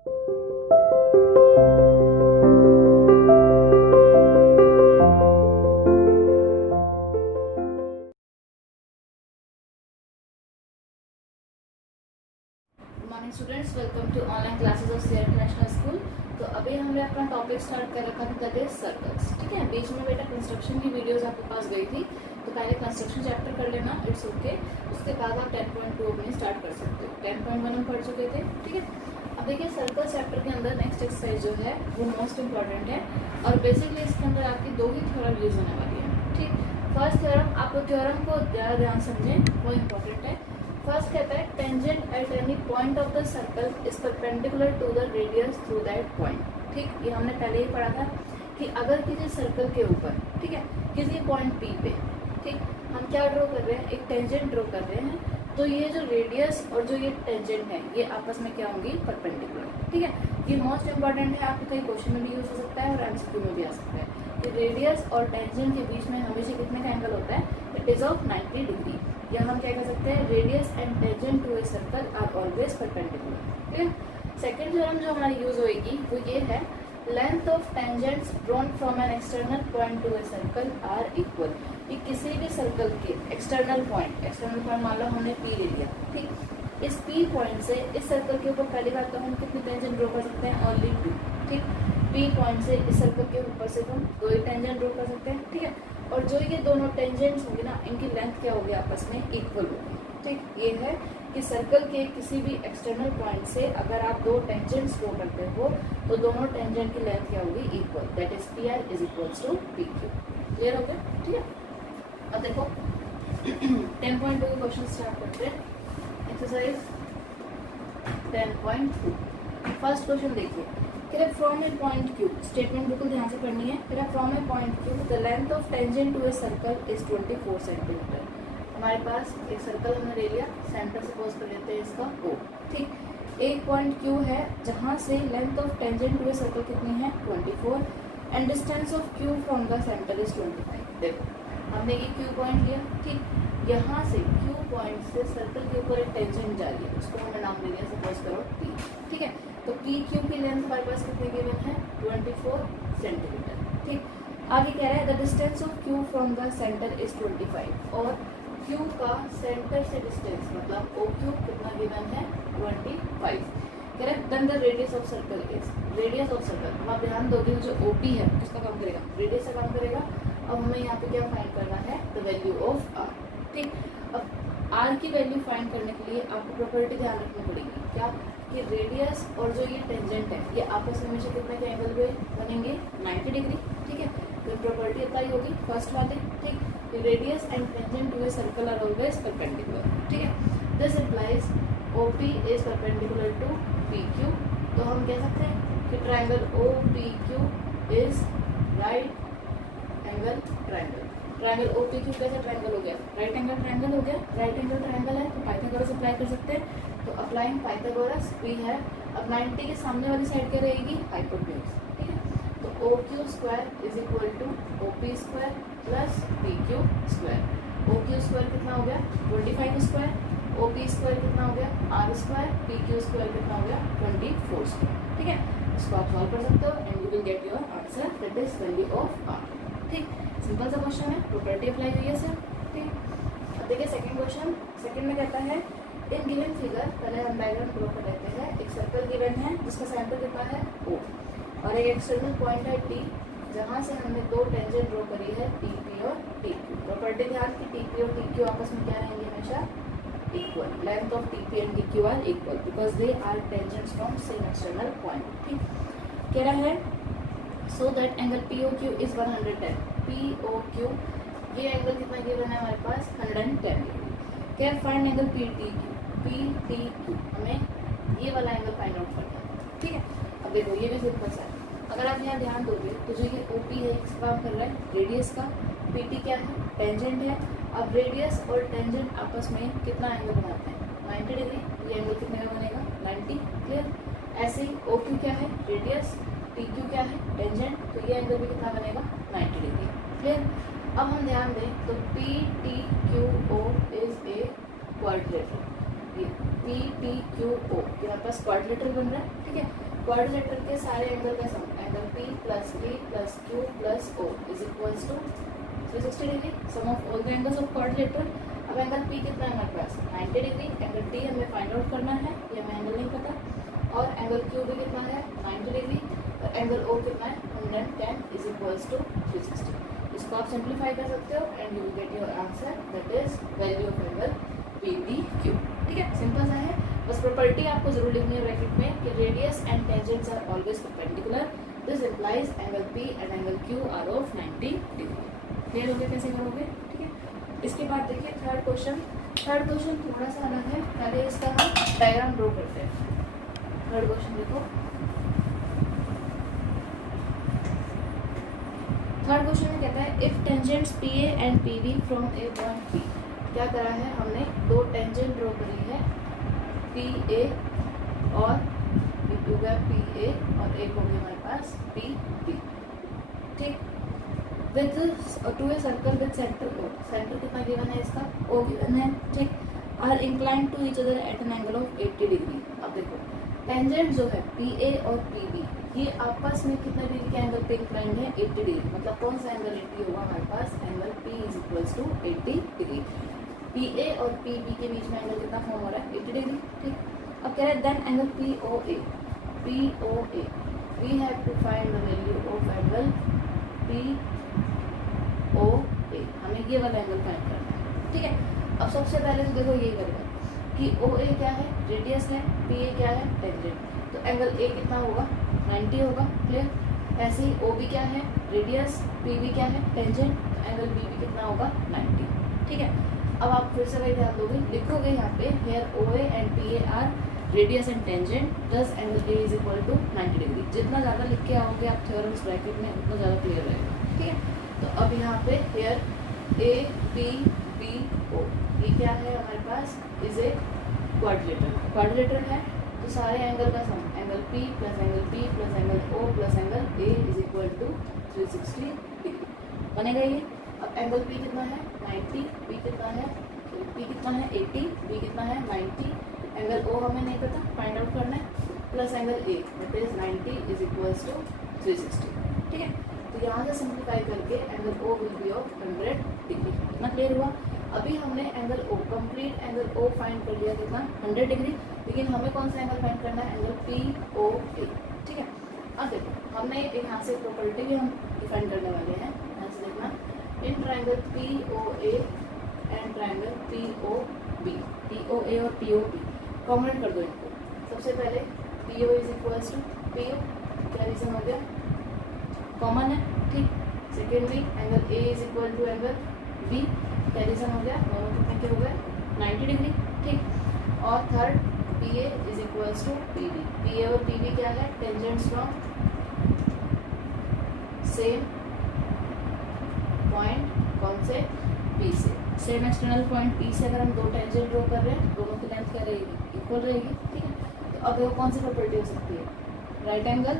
Morning students, welcome to online classes of CR international school. तो अभी हमने अपना टॉपिक स्टार्ट कर रखा था, दैट इज सर्कल्स। ठीक है, बीच में बेटा कंस्ट्रक्शन की वीडियोस आपके पास गई थी, तो पहले कंस्ट्रक्शन चैप्टर कर लेना, इट्स ओके। उसके बाद आप 10.2 अपनी स्टार्ट कर सकते हो। 10.1 हम पढ़ चुके थे। ठीक है, अब देखिए सर्कल चैप्टर के अंदर नेक्स्ट एक्सरसाइज जो है वो मोस्ट इंपॉर्टेंट है, और बेसिकली इसके अंदर आपकी दो ही थ्योरम यूज होने वाली है। ठीक, फर्स्ट थ्योरम, आप थ्योरम को ज़्यादा ध्यान समझें, वो इम्पोर्टेंट है। फर्स्ट कहता है tangent at any point of the circle is perpendicular to the radius through that point. ठीक, ये हमने पहले ही पढ़ा था कि अगर किसी सर्कल के ऊपर, ठीक है, किसी पॉइंट पी पे, ठीक, हम क्या ड्रॉ कर रहे हैं, एक टेंजेंट ड्रॉ कर रहे हैं, तो ये जो रेडियस और जो ये टेंजेंट है ये आपस में क्या होंगी, परपेंडिकुलर। ठीक है, ये मोस्ट इंपॉर्टेंट है, आपके कई क्वेश्चन में भी यूज हो सकता है और एमसीक्यू में भी आ सकता है कि रेडियस और टेंजेंट के बीच में हमेशा कितने का एंगल होता है, इट इज ऑफ 90 डिग्री। या हम क्या कह सकते हैं, radius and tangent to a circle are always perpendicular. ठीक है, सेकंड थ्योरम जो हमारी यूज होएगी वो ये है, length of tangents drawn from an external point to a circle are equal. ये किसी भी सर्कल के एक्सटर्नल पॉइंट मान लो हमने पी ले लिया, ठीक, इस पी पॉइंट से इस सर्कल के ऊपर पहली बात तो हम कितनी टेंजेंट ड्रॉ कर सकते हैं, ओनली 2। ठीक, पी पॉइंट से इस सर्कल के ऊपर से हम 2 ही टेंजेंट ड्रॉ कर सकते हैं। ठीक है, और जो ये दोनों टेंजेंट्स होंगे ना, इनकी लेंथ क्या होगी, आपस में इक्वल होगी। ठीक, ये है कि सर्कल के किसी भी एक्सटर्नल पॉइंट से अगर आप 2 टेंजेंट्स ड्रॉ करते हो तो दोनों टेंजेंट की लेंथ क्या होगी, equal, that is P R is equals to P Q. Clear हो गया? ठीक है, अब देखो 10.2 के क्वेश्चन स्टार्ट करते हैं। एक्सरसाइज 10.2, फर्स्ट क्वेश्चन देखिए, कह रहा from a point Q, statement बिल्कुल ध्यान से पढ़नी है। कह रहा from a point Q the length of tangent to a circle is 24 centimetre. हमारे पास एक सर्कल हमने ले लिया, सेंटर सपोज कर लेते हैं इसका O। ठीक, एक पॉइंट क्यू है जहाँ से length of tangent to a circle कितनी है, 24, and distance of Q from the centre is 25। देखो हमने ये क्यू पॉइंट लिया, ठीक, यहाँ से क्यू पॉइंट से सर्कल के ऊपर एक टेंजेंट जा रही है, उसको हमें नाम दे दिया सपोज करो P। ठीक है, तो पी क्यू की लेंथ हमारे पास कितनी गिवन है, 24 सेंटीमीटर। ठीक, आगे कह रहा है the distance of Q from the centre is 25, और क्यू का सेंटर से डिस्टेंस मतलब ओ क्यू कितना गिवन है, 25। कह रहा है then the radius of circle is, radius of circle, अब आप ध्यान दोगे जो ओपी है किसका काम करेगा, रेडियस का काम करेगा। अब हमें यहाँ पे क्या फाइंड करना है, द वैल्यू ऑफ आर। ठीक, अब आर की वैल्यू फाइंड करने के लिए आपको प्रॉपर्टी ध्यान रखनी पड़ेगी, क्या कि रेडियस और जो ये टेंजेंट है ये आपस में हमेशा कितने के एंगल पे बनेंगे, 90 डिग्री। ठीक है, तो प्रॉपर्टी अप्लाई होगी फर्स्ट वाले। ठीक, radius and tangent to a circle are always perpendicular. ठीक है, this implies OP is perpendicular to PQ। तो हम कह सकते हैं कि triangle OPQ is right angle triangle. Triangle OPQ कैसा ट्राइंगल हो गया, राइट एंगल ट्राइंगल हो गया। राइट एंगल ट्राइंगल है तो पाइथागोरस अप्लाई कर सकते हैं, तो अप्लाइंग पाइथागोरस वी है। अब 90 के सामने वाली साइड क्या रहेगी, हाइपोटेन्यूज। ठीक है, तो OQ square is equal to OP square plus PQ square. OQ square कितना हो गया, 25 स्क्वायर, OP स्क्वायर कितना हो गया, R स्क्वायर, PQ स्क्वायर कितना हो गया, 24 स्क्वायर। ठीक है, इसको आप सॉल्व कर सकते हो and you will get your answer, that is value of R। ठीक, सिंपल सा क्वेश्चन है, प्रॉपर्टी अप्लाई हुई है सर। ठीक, अब देखिए सेकंड क्वेश्चन। सेकंड में कहता है इन गिवन फिगर, पहले हम डायग्राम ड्रॉ कर लेते हैं। एक सर्कल गिवन है जिसका सेंटर कितना है O, और एक एक्सटर्नल पॉइंट है T, जहाँ से हमने 2 टेंजेंट ड्रॉ करी है TP और TQ। प्रॉपर्टी ध्यान की TP और TQ आपस में क्या रहेंगे, हमेशा equal. Length of TP and TQ are equal because they are tangents from same external point. ठीक, कह रहा है so that angle POQ is 110। POQ ये एंगल कितना गिवन है हमारे पास, 110 डिग्री। क्या फाइंड एंगल PTQ, हमें ये वाला एंगल फाइंड आउट करना है। ठीक है, अब देखो ये भी सिंपल सा है, अगर आप यहाँ ध्यान दोगे तो जो ये OP है इसका काम कर रहा है रेडियस का, PT क्या है, टेंजेंट है। अब रेडियस और टेंजेंट आपस में कितना एंगल बनाते हैं, 90 डिग्री। ये एंगल कितने का बनेगा, 90। क्लियर, ऐसे ही OQ क्या है, रेडियस, PQ क्या है, टेंजेंट, तो ये एंगल भी कितना बनेगा, 90 डिग्री। क्लियर, अब हम ध्यान दें तो PTQO is a quadrilateral. PTQO ये हमारे पास क्वाड्रिलेटरल बन रहा है। ठीक है, क्वाड्रिलेटरल के सारे एंगल का sum angle P plus P plus Q plus O is equals to 360 degree, sum of all the angles of quadrilateral. अब एंगल P कितना है हमारे पास 90 डिग्री, एंगल D हमें फाइंड आउट करना है, ये हमें एंगल नहीं पता, और एंगल Q भी कितना है 90 डिग्री, और एंगल O कितना है 110 इज इक्वल्स टू 360। इसको आप सिंप्लीफाई कर सकते हो and you will get your answer, that is value of angle PBQ। ठीक है, सिंपल सा है। बस प्रॉपर्टी आपको जरूर लिखनी है ब्रैकेट में कि radius and tangents are always perpendicular, this implies angle P and angle Q are of 90 degree. Clear हो गया कैसे करोगे? ठीक है, इसके बाद देखिए थर्ड क्वेश्चन थोड़ा सा अलग है, पहले इसका हम डायग्राम ड्रॉ करते हैं। थर्ड क्वेश्चन देखो, थर्ड क्वेश्चन में कहता है if tangents PA and PB from a point P। क्या करा है हमने, दो टेंजेंट ड्रॉ करी है PA और हो गया PA और एक हो गया हमारे पास PB। ठीक, with to a circle with centre O, centre कितना गिवन है इसका O गिवन है। ठीक, are incline to each other at an angle of 80 degree. अब देखो टेंजेंट जो है PA और PB ये आपस में कितना डिग्री का एंगल पे इंक्लाइंड है 80 डिग्री, मतलब कौन सा एंगल 80 होगा हमारे पास, angle P is equals to 80 degree. PA और PB के बीच में एंगल कितना फॉर्म हो रहा है 80 डिग्री। ठीक, अब कह रहे हैं then angle POA we have to find the value of angle POA, हमें ये वाला एंगल फाइंड करना है। ठीक है, अब सबसे पहले तो देखो यही करेगा कि OA क्या है रेडियस है, PA क्या है टेंजेंट, तो एंगल A कितना होगा 90 होगा। क्लियर, ऐसे ही OB क्या है रेडियस, PB क्या है टेंजेंट, तो एंगल BB कितना होगा 90। ठीक है, अब आप फिर से वही ध्यान दोगे, लिखोगे यहाँ पे here OA and PA are radius and tangent, thus angle A is equal to 90 degree. जितना ज़्यादा लिख के आओगे आप थ्योरम्स ब्रैकेट में उतना ज़्यादा क्लियर रहेगा। ठीक है, तो अब यहाँ पे हेयर ABBO ये क्या है हमारे पास, इज ए क्वाड्रिलेटरल है, तो सारे एंगल का sum angle P plus angle P plus angle O plus angle A is equal to 360 degree बनेगा ये। अब एंगल P कितना है 90, P कितना है 80, B कितना है 90, एंगल O हमें नहीं पता फाइंड आउट करना है, plus angle A that is 90 is equals to 360। ठीक है, तो यहाँ से सिंप्लीफाई करके angle O will be of 100 degree. कितना क्लियर हुआ? अभी हमने angle O complete angle O find कर लिया कितना 100 डिग्री, लेकिन हमें कौन सा एंगल फाइंड करना है एंगल POA। ठीक है, अब देखो हमने यहाँ से प्रॉपर्टी भी हम डिफाइन करने वाले हैं, यहाँ से देखना in triangle POA and triangle POA और POB कॉमन कर दो इनको। सबसे पहले PO is equals to PO, क्या रीजन हो गया कॉमन है। ठीक, secondly angle A is equal to angle B, क्या रीजन हो गया, दोनों कितने के हो गए 90 डिग्री। ठीक, और third PA is equals to PB, PA और PB क्या है टेंजेंट्स फ्रॉम सेम पॉइंट, कौन से P से, सेम एक्सटर्नल पॉइंट P से अगर हम दो टेंजेंट ड्रॉ कर रहे हैं दोनों की लेंथ क्या रहेगी इक्वल रहेगी। ठीक है, तो अब देखो कौन सी प्रॉपर्टी हो सकती है, राइट एंगल,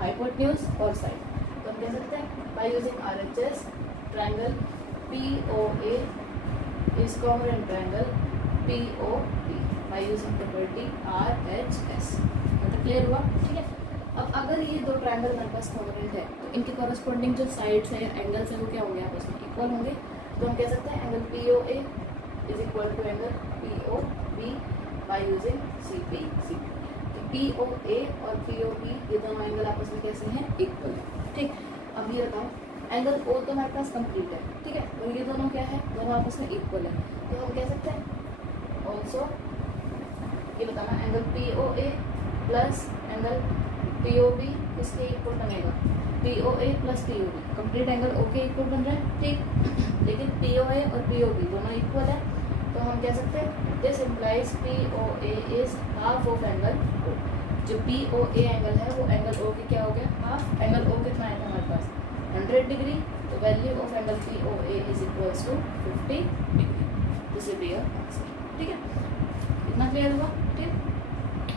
हाइपोटेन्यूज और साइड। तो हम कह सकते हैं by using RHS triangle POA is congruent triangle POB by using property RHS। मतलब क्लियर हुआ? ठीक है, अब अगर ये दो ट्रायंगल हमारे पास कॉन्ग्रुएंट है तो इनके कॉरस्पॉन्डिंग जो साइड्स है एंगल्स है वो क्या होंगे आपस में इक्वल होंगे। तो हम कह सकते हैं angle POA is equal to angle POB by using CP। तो POA और POB ये दोनों एंगल आपस में कैसे हैं इक्वल है। ठीक, अब ये बताओ एंगल O तो हमारे पास कंप्लीट है। ठीक है, और ये दोनों क्या है दोनों आपस में इक्वल है, तो हम कह सकते हैं ऑल्सो ये बताना angle POA plus angle POB इसके इक्वल बनेगा, POA plus POB complete angle O के इक्वल बन रहा है। ठीक, लेकिन POA और POB दोनों इक्वल है, तो हम कह सकते हैं this implies POA is half of angle O। जो POA एंगल है वो एंगल O के क्या हो गया हाफ। एंगल O कितना है हमारे पास 100 डिग्री, तो value of angle POA is equals to 50 degree. This will be your answer. ठीक है, इतना क्लियर हुआ? ठीक,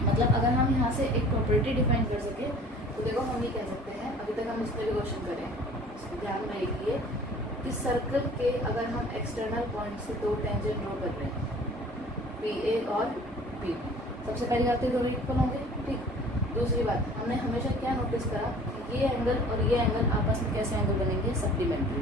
मतलब अगर हम यहाँ से एक प्रॉपर्टी डिफाइन कर सके तो देखो हम ये कह सकते हैं, अभी तक हम इस पर क्वेश्चन करें, ध्यान में रखिए कि सर्कल के अगर हम एक्सटर्नल पॉइंट से दो टेंजेंट ड्रॉ कर रहे हैं PA और PB, सबसे पहले आते दोनों इक्वल होंगे। ठीक, दूसरी बात, हमने हमेशा क्या नोटिस करा, ये एंगल और ये एंगल आपस में कैसे एंगल बनेंगे, सप्लीमेंट्री।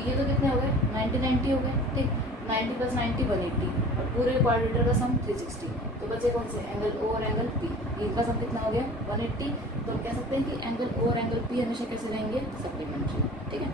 ये तो कितने हो गए, 90 90 हो गए, ठीक। 90 + 90 180 और पूरे क्वाड्रेटर का सम 360। तो बचे कौन से, एंगल ओ और एंगल पी। इनका सम कितना हो गया 180। तो हम कह सकते हैं कि एंगल ओ और एंगल पी हमेशा कैसे रहेंगे, सप्लीमेंट्री, ठीक है।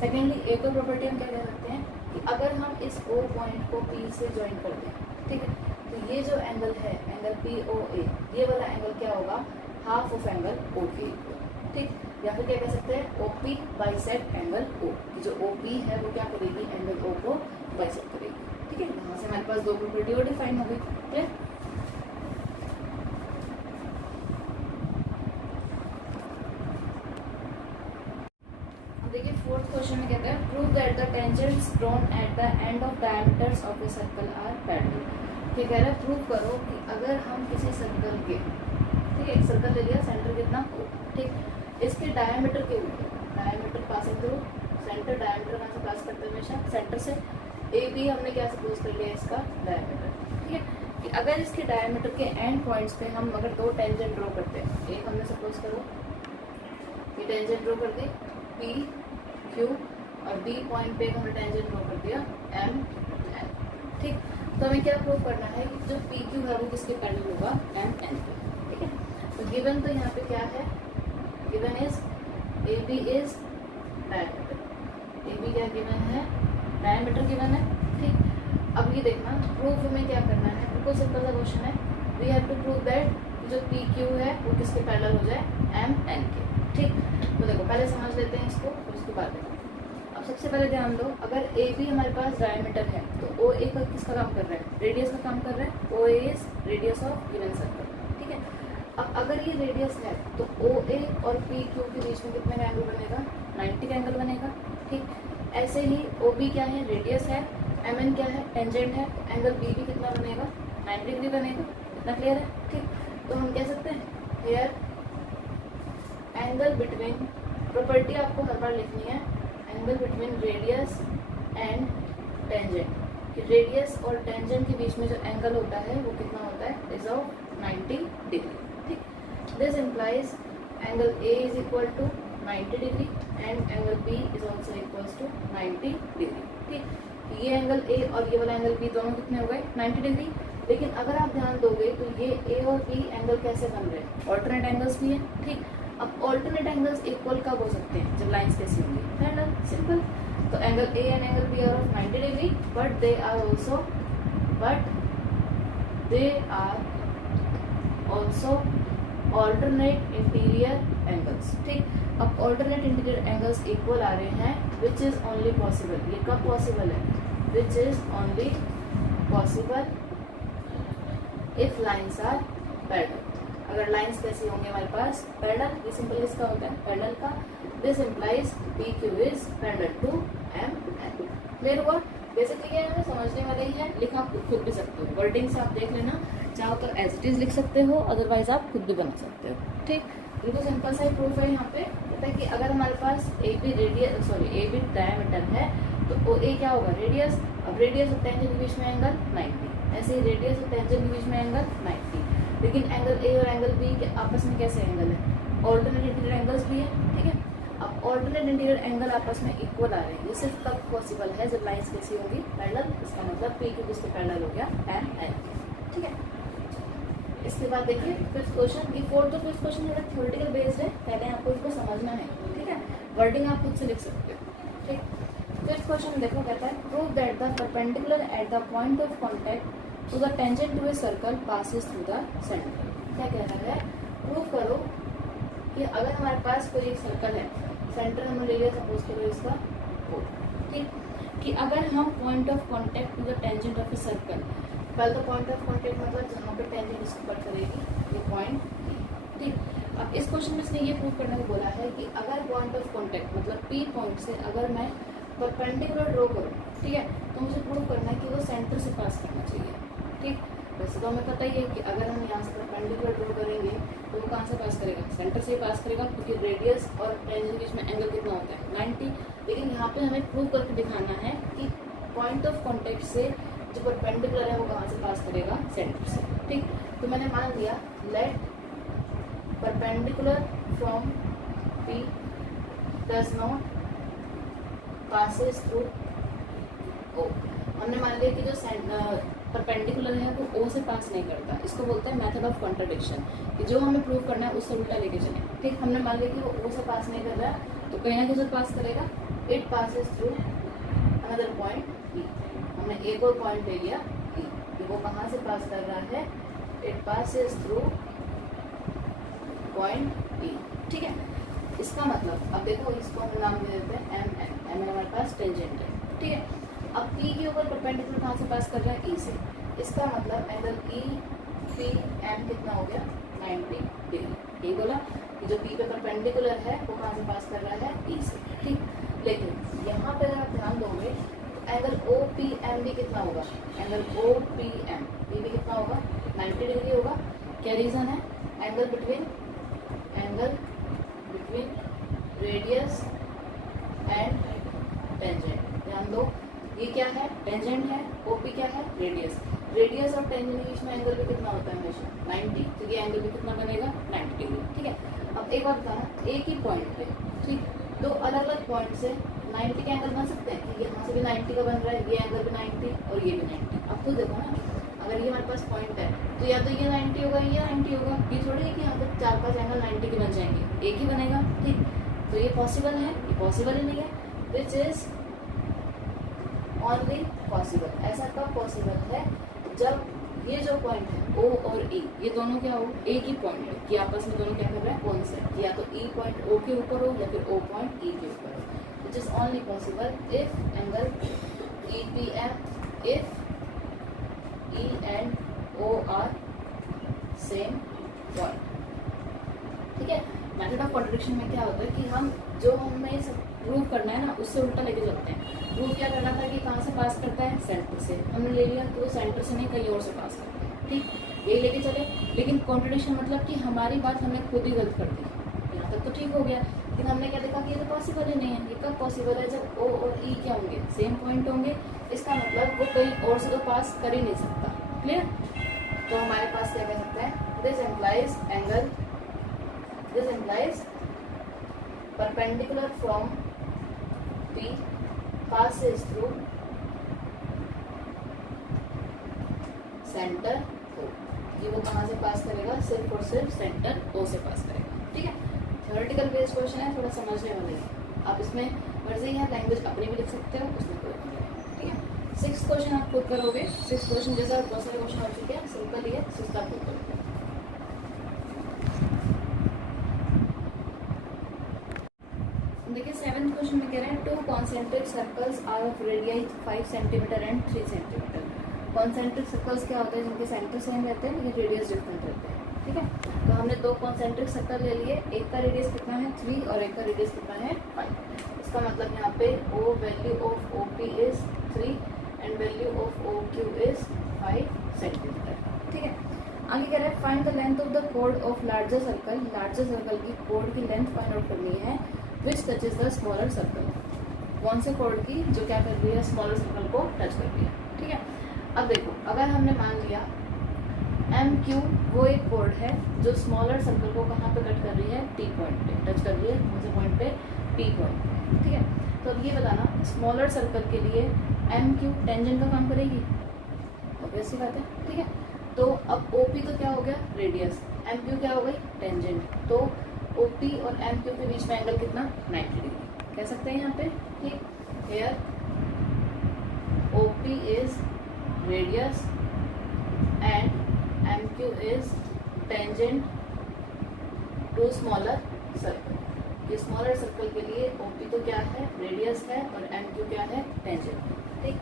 सेकेंडली एक और प्रॉपर्टी हम क्या कह सकते हैं कि अगर हम इस ओ पॉइंट को पी से ज्वाइन कर दें, ठीक है, तो ये जो एंगल है, एंगल पी ओ ए, ये वाला एंगल क्या होगा, हाफ ऑफ एंगल ओ के इक्वल, ठीक। या फिर क्या कह सकते हैं, O P bisect angle O, जो ओ पी है वो क्या करेगी, एंगल ओ को बाइसेक्ट करेगी, ठीक है। यहाँ से हमारे पास दो प्रॉपर्टी और डिफाइन हो गई, क्लियर। देखिए फोर्थ क्वेश्चन में कहता है, prove that the tangents drawn at the end of diameters of a circle are parallel. क्या कह रहा है, प्रूव करो कि अगर हम किसी सर्कल के, ठीक है, एक सर्कल ले लिया, सेंटर कितना O, ठीक, इसके डायमीटर के ऊपर, diameter passing through centre, diameter कहाँ से पास करते हैं, हमेशा सेंटर से। ए बी हमने क्या सपोज कर लिया, इसका डायमीटर, ठीक है, कि अगर इसके डायमीटर के एंड पॉइंट्स पे हम अगर दो टेंजेंट ड्रॉ करते हैं, एक हमने सपोज करो ये टेंजेंट ड्रॉ कर दी पी क्यू और बी पॉइंट पे हमने टेंजेंट ड्रॉ कर दिया एम एन, ठीक। तो हमें क्या प्रूव करना है कि जो पी क्यू है वो किसके पैरेलल होगा, एम एन पे, ठीक है। तो गिवन तो यहाँ पे क्या है, given is A B is diameter, A B क्या गिवन है, डायमीटर गिवन है, ठीक। अब ये देखना प्रूफ हमें क्या करना है, बिल्कुल सिंपल सा क्वेश्चन है, we have to prove that जो पी क्यू है वो किसके पैरेलल हो जाए, एम एन के, ठीक। तो देखो पहले समझ लेते हैं इसको, फिर उसके बाद देखो। अब सबसे पहले ध्यान दो, अगर ए बी हमारे पास डायमीटर है तो ओ ए का किसका काम कर रहा है, रेडियस का काम कर रहा है, O A is radius of given circle, ठीक है। अब अगर ये रेडियस है तो ओ ए और पी क्यू के बीच में कितने का एंगल बनेगा, 90 का एंगल बनेगा, ठीक। ऐसे ही ओ बी क्या है, रेडियस है, एम एन क्या है, टेंजेंट है, तो एंगल बी भी कितना बनेगा, 90 डिग्री बनेगा, इतना क्लियर है, ठीक। तो हम कह सकते हैं हियर एंगल बिटवीन, प्रॉपर्टी आपको हर बार लिखनी है, angle between radius and tangent, कि रेडियस और टेंजेंट के बीच में जो एंगल होता है वो कितना होता है, इज ऑफ 90 डिग्री, ठीक। This implies angle A is equal to 90 degree and angle B is also equal to 90 degree, ठीक। ये एंगल ए और ये वाला एंगल बी दोनों कितने हो गए, 90 डिग्री। लेकिन अगर आप ध्यान दोगे तो ये ए और बी एंगल कैसे बन रहे हैं, ऑल्टरनेट एंगल्स भी है, ठीक। अब ऑल्टरनेट एंगल्स इक्वल कब हो सकते हैं, जब लाइंस कैसी होंगी, पैरेलल, सिंपल। तो angle A and angle B are of 90 degree but they are also alternate interior angles, ठीक। अब ऑल्टरनेट इंटीरियर एंगल्स इक्वल आ रहे हैं, विच इज ओनली पॉसिबल, ये कब पॉसिबल है, which is only possible if lines are parallel. अगर lines कैसी होंगे हमारे पास, पैरेलल, ये सिंपल इसका होता है पैरेलल का। This implies P Q is parallel to M N, clear हुआ। बेसिकली क्या है, समझने वाले ही है, लिखा आप खुद भी सकते हो, वर्डिंग से आप देख लेना, चाहो तो एज इट इज लिख सकते हो, अदरवाइज आप खुद भी बना सकते हो, ठीक। बिल्कुल सिंपल सा ही प्रूफ है यहाँ पे, कहता है कि अगर हमारे पास A B radius, sorry A B diameter है तो ओ ए क्या होगा, रेडियस। अब रेडियस और टेंजेंट के बीच में एंगल 90, ऐसे ही रेडियस और टेंजेंट के बीच में एंगल 90। लेकिन एंगल ए और एंगल बी के आपस में कैसे एंगल है, ऑल्टरनेट इंटीरियर एंगल्स भी है, ठीक है। अब ऑल्टरनेट इंटीरियर एंगल आपस में इक्वल आ रहे हैं, ये सिर्फ तब पॉसिबल है जब लाइंस कैसी होगी, पैरेलल। इसका मतलब पी क्यू किसके पैरेलल हो गया, एम एन, ठीक है। इसके बाद देखिए फिफ्थ क्वेश्चन, ये फोर्थ और फिफ्थ क्वेश्चन थोड़ा थ्योरेटिकल बेस्ड है, पहले आपको इसको समझना है, ठीक है। वर्डिंग आप खुद से लिख सकते हो, ठीक। फिफ्थ क्वेश्चन देखो, कहता है prove that the perpendicular at the point of contact to the tangent to a circle passes through the centre. क्या कह रहा है, प्रूव करो कि अगर हमारे पास कोई एक सर्कल है, सेंटर हमने ले लिया सपोज करो इसका O, ठीक, कि अगर हम point of contact to the tangent of a circle, पहले तो पॉइंट ऑफ कॉन्टैक्ट मतलब जहाँ पे टेंजेंट इसको कट करेगी, ये पॉइंट, ठीक। अब इस क्वेश्चन में इसने ये प्रूव करने को बोला है कि अगर पॉइंट ऑफ कॉन्टैक्ट मतलब पी पॉइंट से अगर मैं परपेंडिकुलर ड्रॉ करूँ, ठीक है, तो मुझे प्रूव करना है कि वो सेंटर से पास करना चाहिए, ठीक। वैसे तो हमें पता ही है कि अगर हम यहाँ से परपेंडिकुलर ड्रॉ करेंगे तो वो कहाँ से पास करेगा, सेंटर से ही पास करेगा, क्योंकि रेडियस और टेंजेंट के बीच में एंगल कितना होता है, 90। लेकिन यहाँ पे हमें प्रूव करके दिखाना है कि पॉइंट ऑफ कॉन्टैक्ट से जो परपेंडिकुलर है वो कहाँ से पास करेगा, सेंटर से, ठीक। तो मैंने मान लिया let perpendicular from P does not passes through O। हमने मान लिया कि जो परपेंडिकुलर है वो O से पास नहीं करता, इसको बोलते हैं मेथड ऑफ कॉन्ट्रडिक्शन, कि जो हमें प्रूव करना है उससे उल्टा लेके चले। ठीक, हमने मान लिया कि वो O से पास नहीं कर रहा है तो कहीं ना कहीं पास करेगा, it passes through another point P। हमने एक और पॉइंट ले लिया P, कि वो कहाँ से पास कर रहा है, it passes through point P। ठीक है, इसका मतलब अब देखो इसको हम नाम दे देते हैं M हमारे पास टेंजेंट है। ठीक है, अब P के ऊपर परपेंडिकुलर कहाँ से पास कर रहा है, E से। इसका मतलब एंगल EPM कितना हो गया, 90 डिग्री। ये बोला कि जो P पे परपेंडिकुलर है वो कहाँ से पास कर रहा है, E से। ठीक, लेकिन यहाँ पे अगर आप ध्यान दोगे तो एंगल OPM भी कितना होगा, एंगल OPM ये भी कितना होगा, 90 डिग्री होगा। क्या रीज़न है, angle between radius and tangent. ध्यान दो, ये क्या है, टेंजेंट है, OP क्या है, रेडियस और टेंजेंट के बीच में एंगल भी कितना होता है हमेशा, 90, तो ये एंगल भी कितना बनेगा, 90 डिग्री। ठीक है, अब एक बात बताना, एक ही पॉइंट पे ठीक दो अलग अलग पॉइंट से 90 के एंगल बन सकते हैं, कि यहाँ से भी 90 का बन रहा है, ये एंगल भी 90 और ये भी 90। अब खुद देखो ना, अगर ये हमारे पास पॉइंट है तो या तो ये 90 होगा, ये 90 होगा, ये थोड़ी है कि यहाँ पर 4-5 एंगल 90 के बन जाएंगे, एक ही बनेगा। ठीक, तो ये पॉसिबल है, ये पॉसिबल ही नहीं है, विच इज ओनली पॉसिबल। ऐसा कब पॉसिबल है, जब ये जो पॉइंट है O और E ये दोनों क्या हो, एक ही पॉइंट है, कि आपस में दोनों क्या कर रहे हैं, कॉन्सेप्ट, या तो E पॉइंट O के ऊपर हो या फिर O पॉइंट E के ऊपर हो। Which is only possible if angle EPM, if E and O are same point. ठीक है, मेथड ऑफ कॉन्ट्रडिक्शन में क्या होता है कि हम जो हमें प्रूव करना है ना उससे उल्टा लेके चलते हैं। प्रूव क्या करना था कि कहाँ से पास करता है, सेंटर से। हमने ले लिया तो वो सेंटर से नहीं कहीं और से पास करता है। ठीक, यही लेके चले, लेकिन कॉन्ट्रडिक्शन मतलब कि हमारी बात हमने खुद ही गलत कर दी। यहाँ तक तो ठीक हो गया, लेकिन हमने क्या देखा कि ये तो पॉसिबल ही नहीं है। ये कब पॉसिबल है, जब O और E क्या होंगे, सेम पॉइंट होंगे। इसका मतलब वो कहीं और से तो पास कर ही नहीं सकता। क्लियर, तो हमारे पास क्या कह सकता है, this implies perpendicular from P passes through centre O। ये वो कहाँ से पास करेगा, सिर्फ और सिर्फ सेंटर O से पास करेगा। ठीक है, थ्योरेटिकल बेस्ड क्वेश्चन है, थोड़ा समझने वाले हैं आप। इसमें मर्जी है, लैंग्वेज अपनी भी लिख सकते हो, उसमें कोई नहीं है। ठीक है, 6 क्वेश्चन आप खुद करोगे। 6 क्वेश्चन जैसा बहुत सारे क्वेश्चन हो चुके हैं, सिंपल ही है, 6 आप खुद करोगे। देखिए 7th क्वेश्चन में कह रहे हैं 2 concentric circles are of radius 5 centimetre and 3 centimetre. Concentric circles क्या होते हैं, जिनके सेंटर सेम रहते हैं लेकिन रेडियस डिफरेंट रहते हैं। ठीक है, तो हमने 2 कॉन्सेंट्रिक सर्कल ले लिए, एक का रेडियस कितना है 3 और एक का रेडियस कितना है 5। इसका मतलब यहाँ पे O value of OP is 3 and value of OQ is 5 centimetre. ठीक है, आगे कह रहा है find the length of the code of larger circle. Larger circle की कोड की लेंथ फाइंड आउट करनी है विच टचेज द स्मॉलर सर्कल। कौन से कोड की, जो क्या कर रही है, स्मॉलर सर्कल को टच कर रही है। ठीक है, अब देखो अगर हमने मान लिया MQ वो एक कोड है जो स्मॉलर सर्कल को कहाँ पे कट कर रही है, T पॉइंट पे टच कर रही है। कौन से पॉइंट पे, T पॉइंट पे। ठीक है, तो अब ये बताना स्मॉलर सर्कल के लिए MQ टेंजेंट का काम करेगी, ऑब्वियस सी बात है। ठीक है, तो अब OP तो क्या हो गया, रेडियस, MQ क्या हो गई, टेंजेंट। तो OP और MQ के बीच में एंगल कितना, 90 डिग्री कह सकते हैं यहाँ पे। ठीक, here OP is radius and MQ is tangent to smaller circle. ये स्मॉलर सर्कल के लिए OP तो क्या है, रेडियस है, और MQ क्या है, टेंजेंट। ठीक,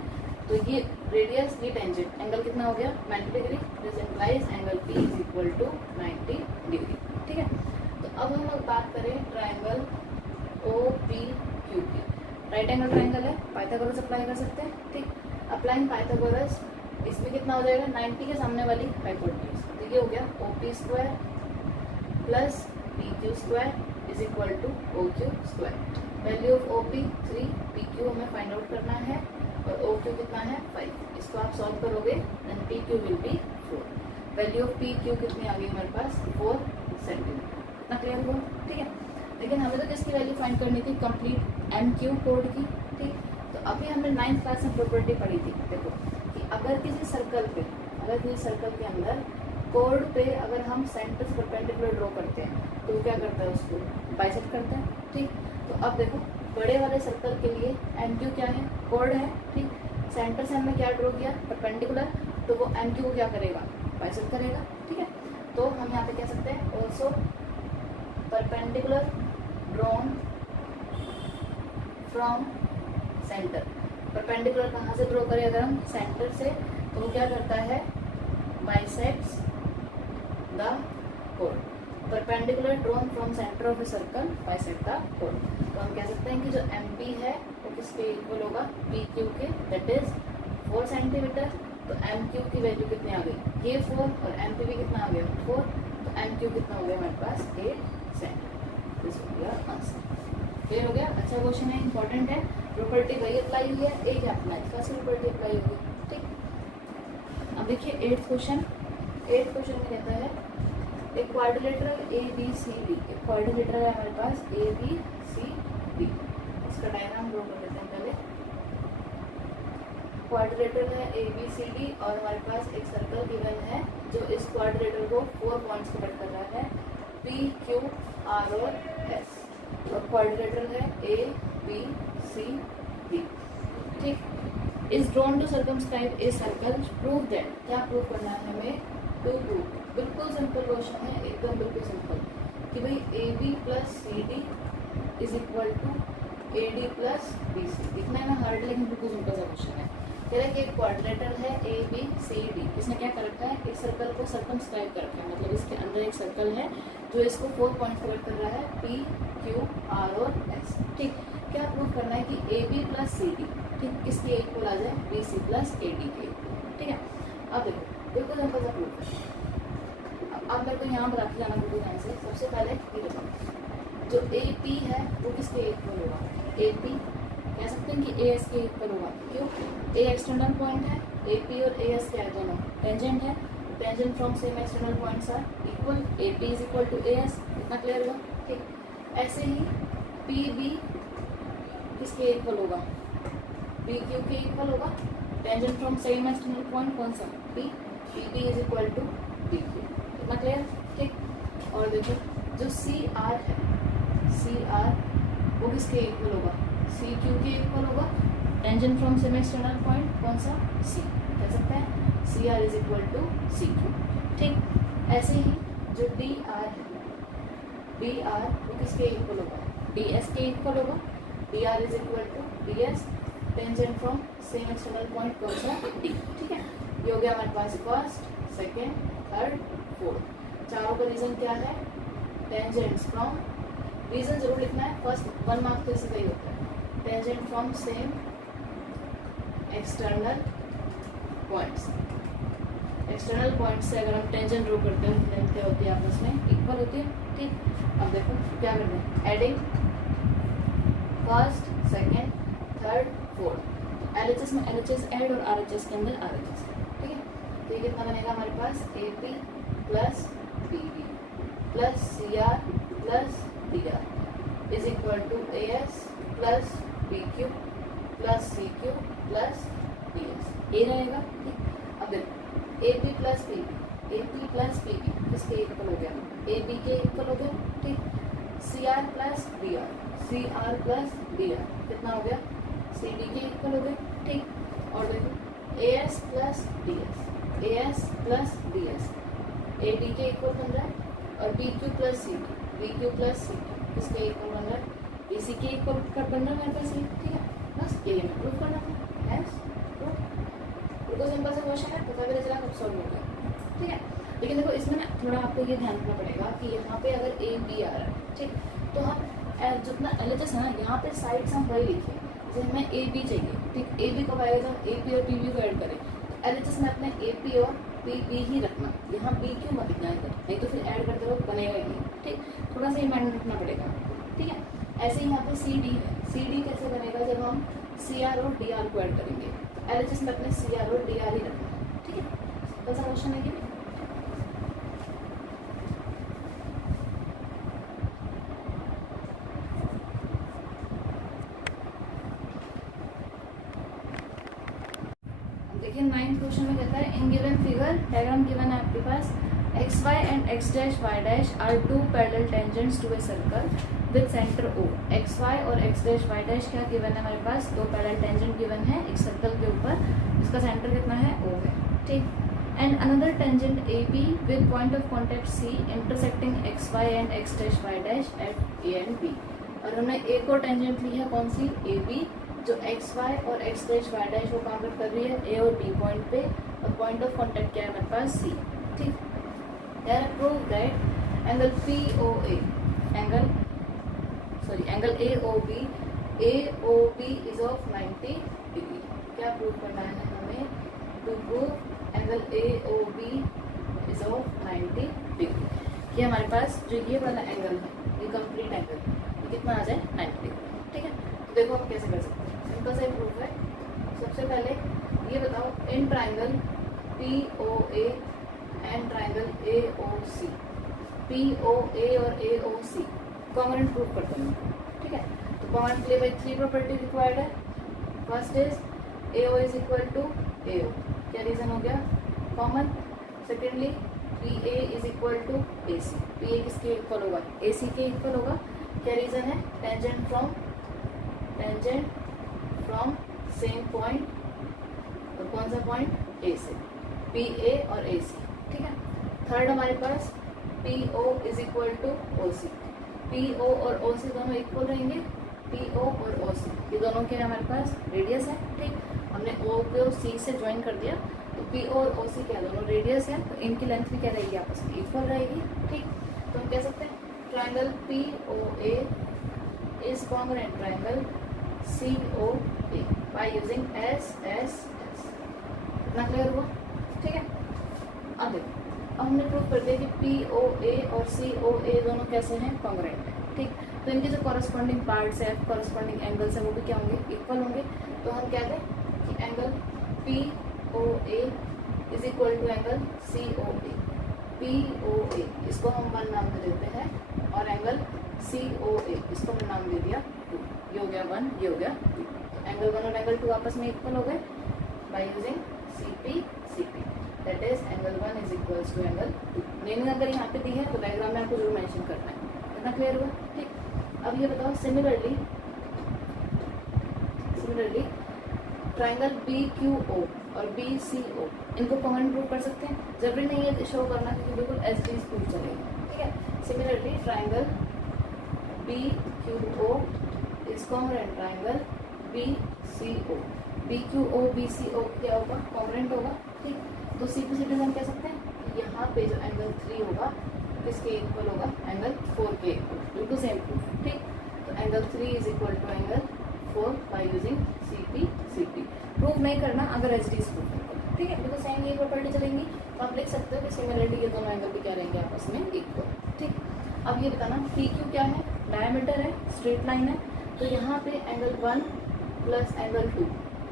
तो ये रेडियस, ये टेंजेंट, एंगल कितना हो गया, 90 degree. This implies angle P is equal to 90 degree. ठीक है, तो अब हम लोग बात करें ट्राइंगल OPQ की। राइट एंगल ट्राइंगल है, पाइथागोरस अप्लाई कर सकते हैं। ठीक, अप्लाइंग पाइथागोरस, इसमें कितना हो जाएगा, 90 के सामने वाली हाइपोटेन्यूज, तो ये हो गया OP square plus PQ square is equal to OQ square. Value of OP 3, PQ हमें फाइंड आउट करना है, और OQ कितना है 5। इसको आप सॉल्व करोगे then PQ will be 4। Value of PQ कितनी आ गई हमारे पास, 4 सेंटीमीटर। क्लियर हुआ, ठीक है। लेकिन हमें तो किसकी वैल्यू फाइंड करनी थी, कंप्लीट MQ कोड की, ठीक। तो अभी हमने 9th क्लास में प्रॉपर्टी पढ़ी थी, देखो कि अगर किसी सर्कल के अंदर कोड पे अगर हम सेंटर से परपेंडिकुलर ड्रॉ करते हैं तो क्या करता है, उसको बाइसेक्ट करता है, ठीक। तो अब देखो बड़े वाले सर्कल के लिए MQ क्या है, कोड है, ठीक। सेंटर से हमने क्या ड्रॉ किया, परपेंडिकुलर, तो वो MQ को क्या करेगा, बाइसेक्ट करेगा, ठीक है। तो हम यहाँ पे कह सकते हैं also perpendicular drawn from centre. Perpendicular कहाँ से ड्रॉ करें, अगर हम सेंटर से, तो वो क्या करता है, bisects the code. Perpendicular drawn from centre of a circle bisect the code. तो हम कह सकते हैं कि जो MP है वो किसके इक्वल होगा, PQ के, दैट इज 4 सेंटीमीटर। तो MQ की वैल्यू कितनी आ गई, ये 4, और MP भी कितना आ गया, 4। तो MQ कितना हो गया हमारे पास, 8 सेंटीमीटर। दिस हो गया आंसर, क्लियर हो गया। अच्छा क्वेश्चन है, इंपॉर्टेंट है, प्रॉपर्टी वही अप्लाई हुई है, एक है अपना, फर्स्ट प्रॉपर्टी अप्लाई होगी, ठीक। अब देखिए 8th क्वेश्चन में कहता है एक क्वाड्रिलेटरल ABCD, एक क्वाड्रिलेटरल है हमारे पास ABCD। इसका डायग्राम ड्रॉ कर लेते हैं पहले। क्वाड्रिलेटरल है ABCD और हमारे पास एक सर्कल गिवन है जो इस क्वाड्रिलेटरल को 4 पॉइंट्स कनेक्ट कर रहा है, P, Q, R और S। और क्वाड्रिलेटरल है ABCD, ठीक। Is drawn to circumscribe a circle, prove that, क्या प्रूव करना है हमें, टू प्रूव। बिल्कुल सिंपल क्वेश्चन है, एकदम बिल्कुल सिंपल, कि भाई AB plus CD is equal to AD plus BC। दिखना है ना हार्ड, लेकिन बिल्कुल सिंपल सा क्वेश्चन है। कह रहा है कि एक क्वाड्रिलेटरल है ABCD, इसने क्या कर रखा है, एक सर्कल को सर्कमस्क्राइब कर रखा है, मतलब इसके अंदर एक सर्कल है जो इसको 4 पॉइंट कवर कर रहा है, P, Q, R और S, ठीक। क्या प्रूव करना है कि AB प्लस CD, ठीक, किसके इक्वल आ जाए, BC प्लस AD के, ठीक है। अब देखो बिल्कुल सिंपल सा प्रूफ है। अब मेरे को यहाँ पर रख जाना बिल्कुल ध्यान से। सबसे पहले ये देखो, जो AP है वो किसके इक्वल होगा, AP कह सकते हैं कि AS के इक्वल होगा, क्यों, A एक्सटर्नल पॉइंट है, AP और AS क्या है, दोनों टेंजेंट है, tangent from same external points are equal, AP is equal to AS, इतना क्लियर हुआ, ठीक। ऐसे ही PB किसके इक्वल होगा, PQ के इक्वल होगा, tangent from same external point कौन सा, P, PB is equal to PQ, इतना क्लियर, ठीक। और देखो जो CR है, CR वो किसके इक्वल होगा, CQ के इक्वल होगा, tangent from same external point कौन सा, C, कह सकते हैं CR is equal to CQ, ठीक। ऐसे ही जो DR है, DR वो किसके इक्वल होगा, DS के इक्वल होगा, DR is equal to DS, tangent from same external point कौन सा, D, ठीक है। ये हो गया हमारे पास फर्स्ट, सेकेंड, थर्ड, फोर्थ। चारों का रीजन क्या है, टेंजेंट्स फ्रॉम, रीजन जरूर लिखना है, फर्स्ट 1 मार्क तो इससे सही होता है, tangent from same external points. External point से अगर हम टेंजेंट ड्रॉ करते हैं लेंथ क्या होती है, आपस में इक्वल होती है, ठीक। अब देखो क्या करना है, adding first, second, third, fourth. LHS में LHS ऐड और RHS के अंदर RHS, ठीक है। तो ये कितना बनेगा हमारे पास, AP plus BB plus CR plus DR is equal to AS plus BQ plus CQ plus DS, ये रहेगा, ठीक। अब देखो AP प्लस PB किसके इक्वल हो गया, AB के इक्वल हो गया, ठीक। CR plus DR plus DR कितना हो गया, CD के इक्वल हो गया, ठीक। और देखो AS प्लस DS AD के इक्वल बन रहा है, और BQ प्लस CD किसके इक्वल बन रहा है, BC के इक्वल बन रहा है मेरे पास, ठीक है। बस ये हमें प्रूफ करना है, बिल्कुल सिंपल सा क्वेश्चन है, पता भी चला कब सॉल्व हो गया, ठीक है। लेकिन देखो इसमें ना थोड़ा आपको ये ध्यान रखना पड़ेगा कि यहाँ पे अगर AB आ रहा है, ठीक, तो हम जितना LHS है ना, यहाँ पे साइड्स हम वही लिखें, जैसे हमें AB चाहिए, ठीक। AB कब आएगा जब AP और PB को ऐड करें, तो LHS में अपने AP और PB ही रखना, यहाँ BQ मत लिखना है, नहीं तो फिर ऐड करते वक्त बनेगा ही, ठीक। थोड़ा सा ये माइंड रखना पड़ेगा, ठीक है। ऐसे ही यहाँ पे CD है, CD कैसे बनेगा, जब हम CR और DR को ऐड करेंगे, तो LHS में अपने CR और DR ही रखना, ठीक है। सिंपल सा क्वेश्चन है कि 9th क्वेश्चन में कहता है in given figure diagram given है आपके पास X Y and X dash Y dash are two parallel tangents to a circle with centre O. X Y और एक्स डैश वाई डैश क्या गिवन है हमारे पास, दो पैरेलल टेंजेंट गिवन है एक सर्कल के ऊपर, इसका सेंटर कितना है ओ है, ठीक। And another tangent A B with point of contact C intersecting X Y and X dash Y dash at A and B. और हमने एक और टेंजेंट ली है कौन सी, ए बी, जो एक्स वाई और एक्स डैश वाई डैश को कहाँ पर कर रही है, ए और बी पॉइंट पे, और पॉइंट ऑफ कॉन्टेक्ट क्या है हमारे पास सी, ठीक। There prove that angle P O A angle A O B is of 90 degree. क्या प्रूव करना है हमें, to prove angle A O B is of 90 degree. ये हमारे पास जो ये वाला एंगल है, ये कंप्लीट एंगल, ये कितना आ जाए 90 डिग्री, ठीक है। तो देखो हम कैसे कर सकते हैं, सिंपल सा प्रूफ है। सबसे पहले ये बताओ in triangle P O A and triangle A O C, P O A और A O C congruent proof करते हैं, ठीक है। तो कॉन्ग्रुएंट के लिए भाई 3 प्रॉपर्टी रिक्वायर्ड है। First is A O is equal to A O, क्या रीजन हो गया, common. Secondly P A is equal to A C, P A किसके इक्वल होगा, ए सी के इक्वल होगा, क्या रीजन है, टेंजेंट फ्रॉम सेम पॉइंट, और कौन सा पॉइंट, ए से, पी ए और ए सी, ठीक है। थर्ड हमारे पास P O is equal to O C, P O और ओ सी दोनों इक्वल रहेंगे, पी ओ और ओ सी ये दोनों के हमारे पास रेडियस है, ठीक। हमने ओ को सी से ज्वाइन कर दिया, तो पी ओ और ओ सी क्या दोनों रेडियस है, तो इनकी लेंथ भी क्या रहेगी, आपस में इक्वल रहेगी, ठीक। तो हम कह सकते हैं triangle P O A is congruent triangle C O A by using S S S. इतना क्लियर हुआ, ठीक है। अब देखो, अब हमने प्रूव कर दिया कि पी ओ ए और सी ओ ए दोनों कैसे हैं, कॉन्ग्रुएंट है, ठीक। तो इनके जो कॉरस्पॉन्डिंग पार्ट्स है, कॉरस्पॉन्डिंग एंगल्स है, वो भी क्या होंगे, इक्वल होंगे। तो हम कहते हैं कि angle P O A is equal to angle C O A, P O A इसको हम 1 नाम दे देते हैं, और एंगल सी ओ ए इसको हमने नाम दे दिया 2, ये हो गया 1, ये हो गया 2। तो एंगल 1 और एंगल 2 आपस में इक्वल हो गए by using C P, that is angle 1 is equals to angle 2। Naming अगर यहाँ पे दी है तो डायग्राम में आपको जरूर मेंशन करना है, इतना क्लियर हुआ, ठीक। अब ये बताओ similarly triangle B Q O और बी सी ओ, इनको कॉमन प्रूव कर सकते हैं, जरूरी नहीं है शो करना क्योंकि बिल्कुल एज डी प्रूफ चलेगा, ठीक है। Similarly triangle B Q O is congruent triangle B C O, B Q O B C O क्या होगा, कॉन्ग्रुएंट होगा, ठीक। तो सी पी सी डी हम कह सकते हैं कि यहाँ पे जो एंगल 3 होगा किसके इक्वल होगा, एंगल 4 के इक्वल, बिल्कुल सेम प्रूफ, ठीक। तो angle 3 is equal to angle 4 by using C P proof नहीं करना अगर एच डी प्रूफ करना, ठीक है। बिल्कुल सेम ये प्रॉपर्टी चलेंगी, तो आप लिख सकते हो कि सिमिलरिटी के दोनों एंगल भी क्या रहेंगे, आपस में इक्वल, ठीक। अब ये बताना पी क्यू क्या है, डायमीटर है, स्ट्रेट लाइन है, तो यहाँ पे angle 1 plus angle 2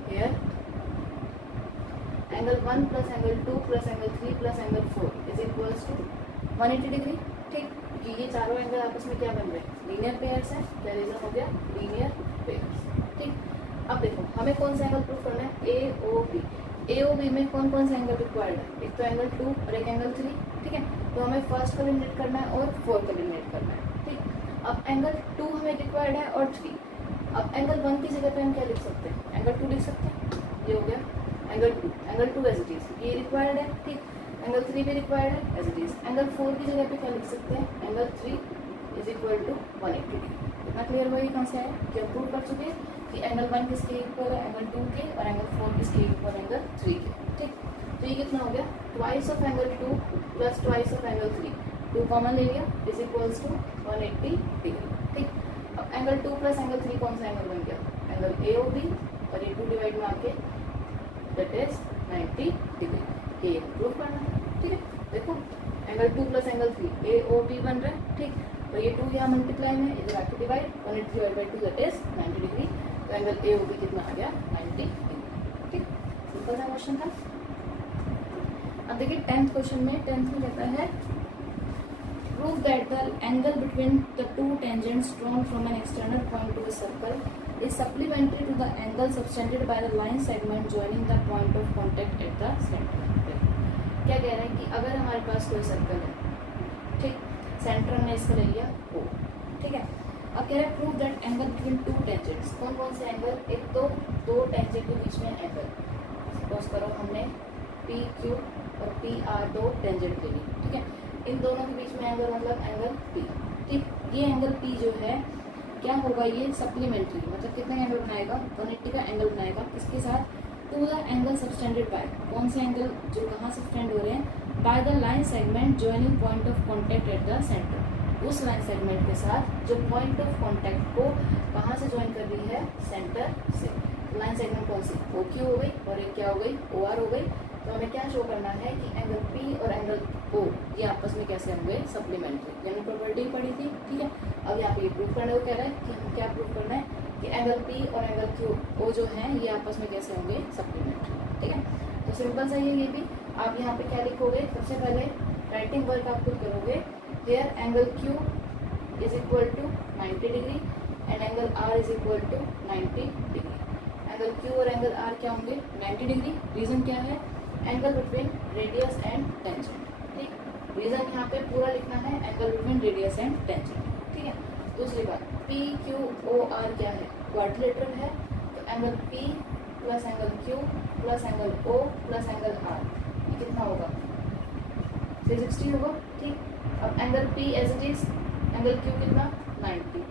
here, angle 1 plus angle 2 plus angle 3 plus angle 4 is equals to 180 degree, ठीक। कि ये चारों एंगल आपस में क्या बन रहे हैं, लीनियर पेयर्स है, क्या रीजन हो गया, लीनियर पेयर्स, ठीक। अब देखो हमें कौन सा एंगल प्रूव करना है, ए ओ बी, ए ओ बी में कौन कौन सा एंगल रिक्वायर्ड है, एक तो एंगल 2 और एक एंगल 3, ठीक है। तो हमें फर्स्ट का एलिमिनेट करना है और फोर्थ का एलिमिनेट करना है, ठीक। अब एंगल 2 हमें रिक्वायर्ड है और 3, अब एंगल 1 की जगह पे हम क्या लिख सकते हैं, एंगल 2 लिख सकते हैं, ये हो गया एंगल 2 एज इट इज, ये रिक्वायर्ड है, ठीक। एंगल 3 भी रिक्वायर्ड है एज इट इज, एंगल 4 की जगह पे क्या लिख सकते हैं, angle 3 is equal to 180 degree. इतना क्लियर हुआ, कहाँ से आया कि हम प्रूव कर चुके हैं कि एंगल 1 किसके इक्वल है, एंगल 2 के, और एंगल 4 किसके इक्वल, एंगल 3 के, ठीक। तो ये कितना हो गया, twice of angle 2 plus twice of angle 3, 2 common ले लिया, इज इक्वल्स टू 180 डिग्री, ठीक। अब एंगल 2 प्लस एंगल 3 कौन सा एंगल बन गया, एंगल ए ओ बी, और ये 2 डिवाइड में आके दैट इज 90 डिग्री, ये प्रूव करना है, ठीक है। देखो एंगल 2 प्लस एंगल 3 ए ओ बी बन रहा है, ठीक। तो ये 2 यहाँ मल्टीप्लाई में, इधर आके divide, 180 divide by 2 that is 90 degree. तो एंगल ए ओ बी कितना आ गया, 90 डिग्री, ठीक। सिंपल सा क्वेश्चन था। अब देखिए 10th क्वेश्चन में, 10th में कहता है prove that the angle between the 2 tangents drawn from an external point to a circle is supplementary to the angle subtended by the line segment joining the point of contact at the centre. क्या कह रहे हैं कि अगर हमारे पास कोई circle है, ठीक, सेंटर हमने इसका ले लिया O, ठीक है। अब कह रहे हैं prove that angle between two tangents, कौन कौन से एंगल, एक तो दो टेंजेंट के बीच में एंगल, सपोज करो हमने पी क्यू और पी आर दो टेंजेंट ले ली, ठीक है। इन दोनों के बीच में एंगल मतलब एंगल पी, ठीक। ये एंगल पी जो है क्या होगा, ये सप्लीमेंट्री मतलब कितना एंगल बनाएगा, 180 का एंगल बनाएगा, किसके साथ, to the angle subtended by, कौन से एंगल जो कहाँ सबटेंड हो रहे हैं, by the line segment joining point of contact at the centre, उस लाइन सेगमेंट के साथ जो पॉइंट ऑफ कॉन्टैक्ट को कहाँ से ज्वाइन कर रही है, सेंटर से। लाइन सेगमेंट कौन सी, ओ क्यू हो गई और एक क्या हो गई, ओ आर हो गई। तो हमें क्या शो करना है कि एंगल पी और एंगल ओ ये आपस में कैसे होंगे, सप्लीमेंट्री, यानी प्रॉपर्टी पड़ी थी, ठीक है। अब यहाँ पे ये प्रूव करने को कह रहा है कि हम क्या प्रूव करना है कि एंगल पी और एंगल क्यू ओ जो है ये आपस में कैसे होंगे, सप्लीमेंट्री, ठीक है। तो सिंपल सा ये भी आप यहाँ पे क्या लिखोगे, सबसे पहले राइटिंग वर्क आप खुद करोगे, here angle Q is equal to 90 degree and angle R is equal to 90 degree. Angle Q और एंगल आर क्या होंगे, 90 डिग्री। रीजन क्या है, angle between radius and tangent, ठीक। रीजन यहाँ पे पूरा लिखना है, angle between radius and tangent, ठीक है। दूसरी बात, पी क्यू ओ आर क्या है, क्वाड्रिलेटरल है, तो angle P plus angle Q plus angle O plus angle R ये कितना होगा, 360 होगा, ठीक। अब angle P as it is, angle Q कितना, 90,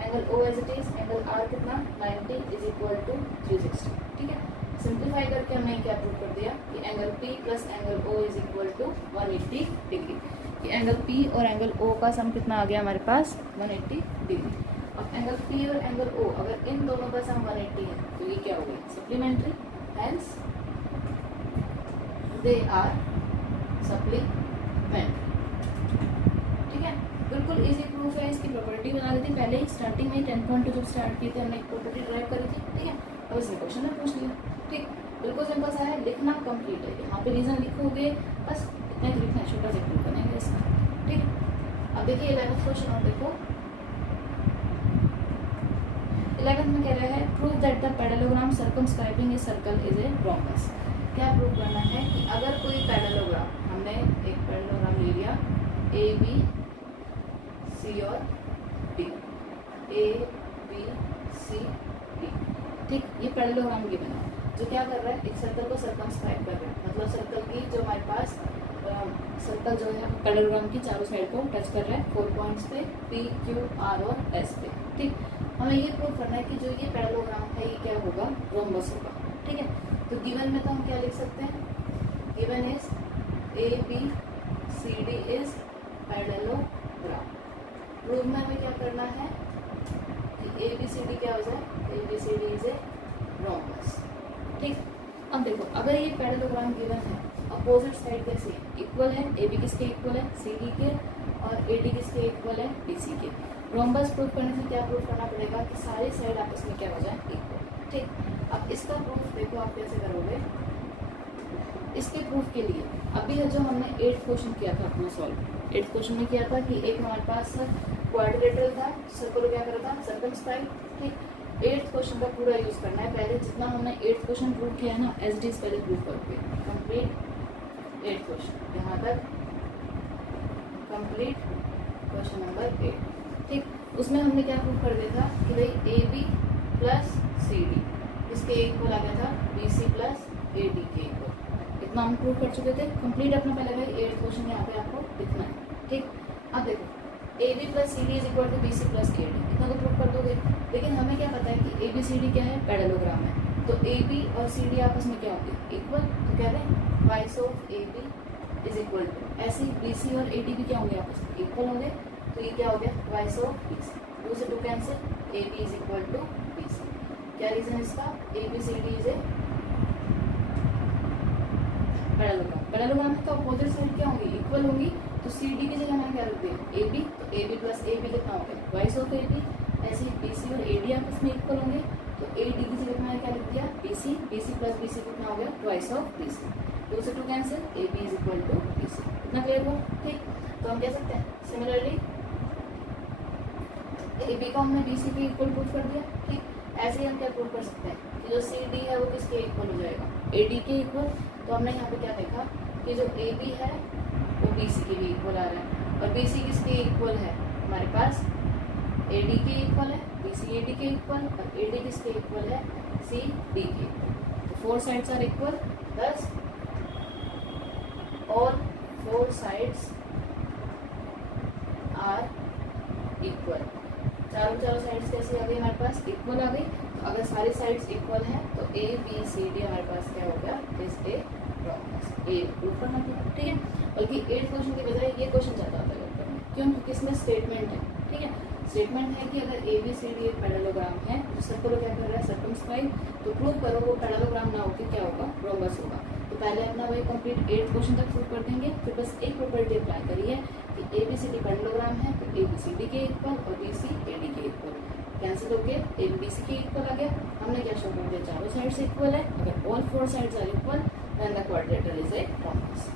angle O as it is, angle R कितना, 90 इज इक्वल टू 360, ठीक है। सिंप्लीफाई करके हमने क्या प्रूव कर दिया कि angle P plus angle O is equal to 180 degree, कि एंगल पी और एंगल ओ का सम कितना आ गया हमारे पास, 180 डिग्री। अब एंगल पी और एंगल ओ अगर इन दोनों का सम 180 है तो ये क्या हो गई, supplementary, hence they are supplementary, ठीक है। बिल्कुल इजी प्रूफ है, इसकी प्रॉपर्टी बना दी थी पहले ही स्टार्टिंग में 10.2 जब स्टार्ट की थी हमने एक प्रॉपर्टी ड्राइव करी थी, ठीक है। अब इसने क्वेश्चन में पूछ लिया, ठीक। बिल्कुल सिंपल सा है, लिखना कंप्लीट है, यहाँ पे रीजन लिखोगे बस इतना ही लिखना है, छोटा सा प्रूफ बनेगा इसका, ठीक है। अब देखिए 11th क्वेश्चन और देखो, 11th में कह रहा है prove that the parallelogram circumscribing A circle is a rhombus. क्या प्रूव करना है कि अगर कोई पैरेललोग्राम, हमने एक पैरेललोग्राम ले लिया ए बी सी और D, A B C D, ठीक। ये पैरेललोग्राम गिवन है जो क्या कर रहा है, एक सर्कल को सर्कमस्क्राइब कर रहा है, मतलब सर्कल की जो हमारे पास सर्कल जो है पैरेललोग्राम की चारों साइड को टच कर रहा है 4 पॉइंट्स पे, पी क्यू आर और एस पे, ठीक। हमें ये प्रूव करना है कि जो ये पैरेललोग्राम है ये क्या होगा, रोम्बस होगा, ठीक है। तो गिवन में तो हम क्या लिख सकते हैं, given is A B C D is parallelogram. Prove में हमें क्या करना है कि ए बी सी डी क्या हो जाए, A B C D is a rhombus, ठीक। अब देखो अगर ये पैरेललोग्राम गिवन है, अपोजिट साइड कैसे इक्वल है, ए बी किसके इक्वल है, सी डी के, और ए डी किसके इक्वल है, बी सी के। रोम्बस प्रूफ करने से क्या प्रूफ करना पड़ेगा कि सारी साइड आपस में क्या हो जाए, इक्वल, ठीक। अब इसका प्रूफ देखो आप कैसे करोगे, इसके प्रूफ के लिए अभी जो हमने 8th क्वेश्चन किया था अपना सॉल्व, 8th क्वेश्चन में किया था कि एक हमारे पास क्वाड्रिलेटरल था, सर्कल क्या करा था, सर्कमस्क्राइब, ठीक। 8th क्वेश्चन का पूरा यूज करना है, पहले जितना हमने 8th क्वेश्चन प्रूव किया है ना एज इट इज पहले प्रूव करोगे, कंप्लीट 8th क्वेश्चन, यहाँ तक कंप्लीट क्वेश्चन नंबर 8, ठीक। उसमें हमने क्या प्रूव कर दिया था कि भाई A B plus C D इसके इक्वल आ गया था B C plus A D के इक्वल, इतना हम प्रूव कर चुके थे। कंप्लीट अपना पहले भाई 8th क्वेश्चन यहाँ पे आपको लिखना है, ठीक। अब देखो A B plus C D is equal to B C plus A D, इतना तो प्रूव कर दोगे, लेकिन हमें क्या पता है कि ए बी सी डी क्या है, पैरेललोग्राम है, तो ए बी और सी डी आपस में क्या होगी, इक्वल। तो कह रहे हैं twice of A B is equal to, ऐसे ही बी सी और ए डी भी क्या होंगे, आपस में इक्वल होंगे, तो ये क्या हो गया, ट्वाइस ऑफ बी सी, 2 से 2 cancel, A B is equal to B C. क्या रीजन इसका, A B C D is a parallelogram, parallelogram तो अपोजिट साइड क्या होंगी, इक्वल होंगी, तो सी डी की जगह मैंने क्या रख दिया, ए बी, तो A B plus A B कितना हो गया, ट्वाइस ऑफ ए बी, ऐसे ही बी सी और ए डी आपस में इक्वल होंगे, तो ए डी की जगह मैंने क्या लिख दिया, B C plus B C कितना हो गया, ट्वाइस ऑफ बी सी, 2 से 2 cancel, A B is equal to B C, इतना क्लियर हुआ, ठीक। तो हम कह सकते हैं सिमिलरली ए बी को हमने बी सी के इक्वल प्रूफ कर दिया, ठीक। ऐसे ही हम क्या प्रूव कर सकते हैं कि जो सी डी है वो किसके इक्वल हो जाएगा, ए डी के इक्वल। तो हमने यहाँ पे क्या देखा कि जो ए बी है वो बी सी के भी इक्वल आ रहा है, और बी सी किसके इक्वल है, हमारे पास ए डी के इक्वल है, बी सी ए डी के इक्वल, और ए डी किसके इक्वल है, सी डी के। तो 4 sides are equal, thus all 4 sides are equal। चारों साइड्स कैसी आ गई हमारे पास, इक्वल आ गई। तो अगर सारी साइड्स इक्वल हैं तो ए बी सी डी हमारे पास क्या हो गया, is a wrongness, A prove करना था, ठीक है। बल्कि 8 क्वेश्चन की बजाय ये क्वेश्चन ज़्यादा आता है पेपर में, क्यों, क्योंकि इसमें स्टेटमेंट है, ठीक है। स्टेटमेंट है कि अगर ए बी सी डी एक पैरेललोग्राम है तो सर्कल क्या कर रहा है, सर्कमस्क्राइब, तो प्रूव करो वो पैरेललोग्राम ना होकर क्या होगा, रोम्बस होगा। तो पहले अपना वही कंप्लीट 8 क्वेश्चन तक प्रूव कर देंगे, फिर बस एक प्रॉपर्टी अप्लाई करिए कि A B C D parallelogram है तो ए बी सी डी के इक्वल और बी सी ए डी के इक्वल। कैंसिल हो गया, ए बी सी के इक्वल आ गया। हमने क्या शो कर दिया, चारों साइड से इक्वल है। अगर all 4 sides are equal then the quadrilateral is a rhombus.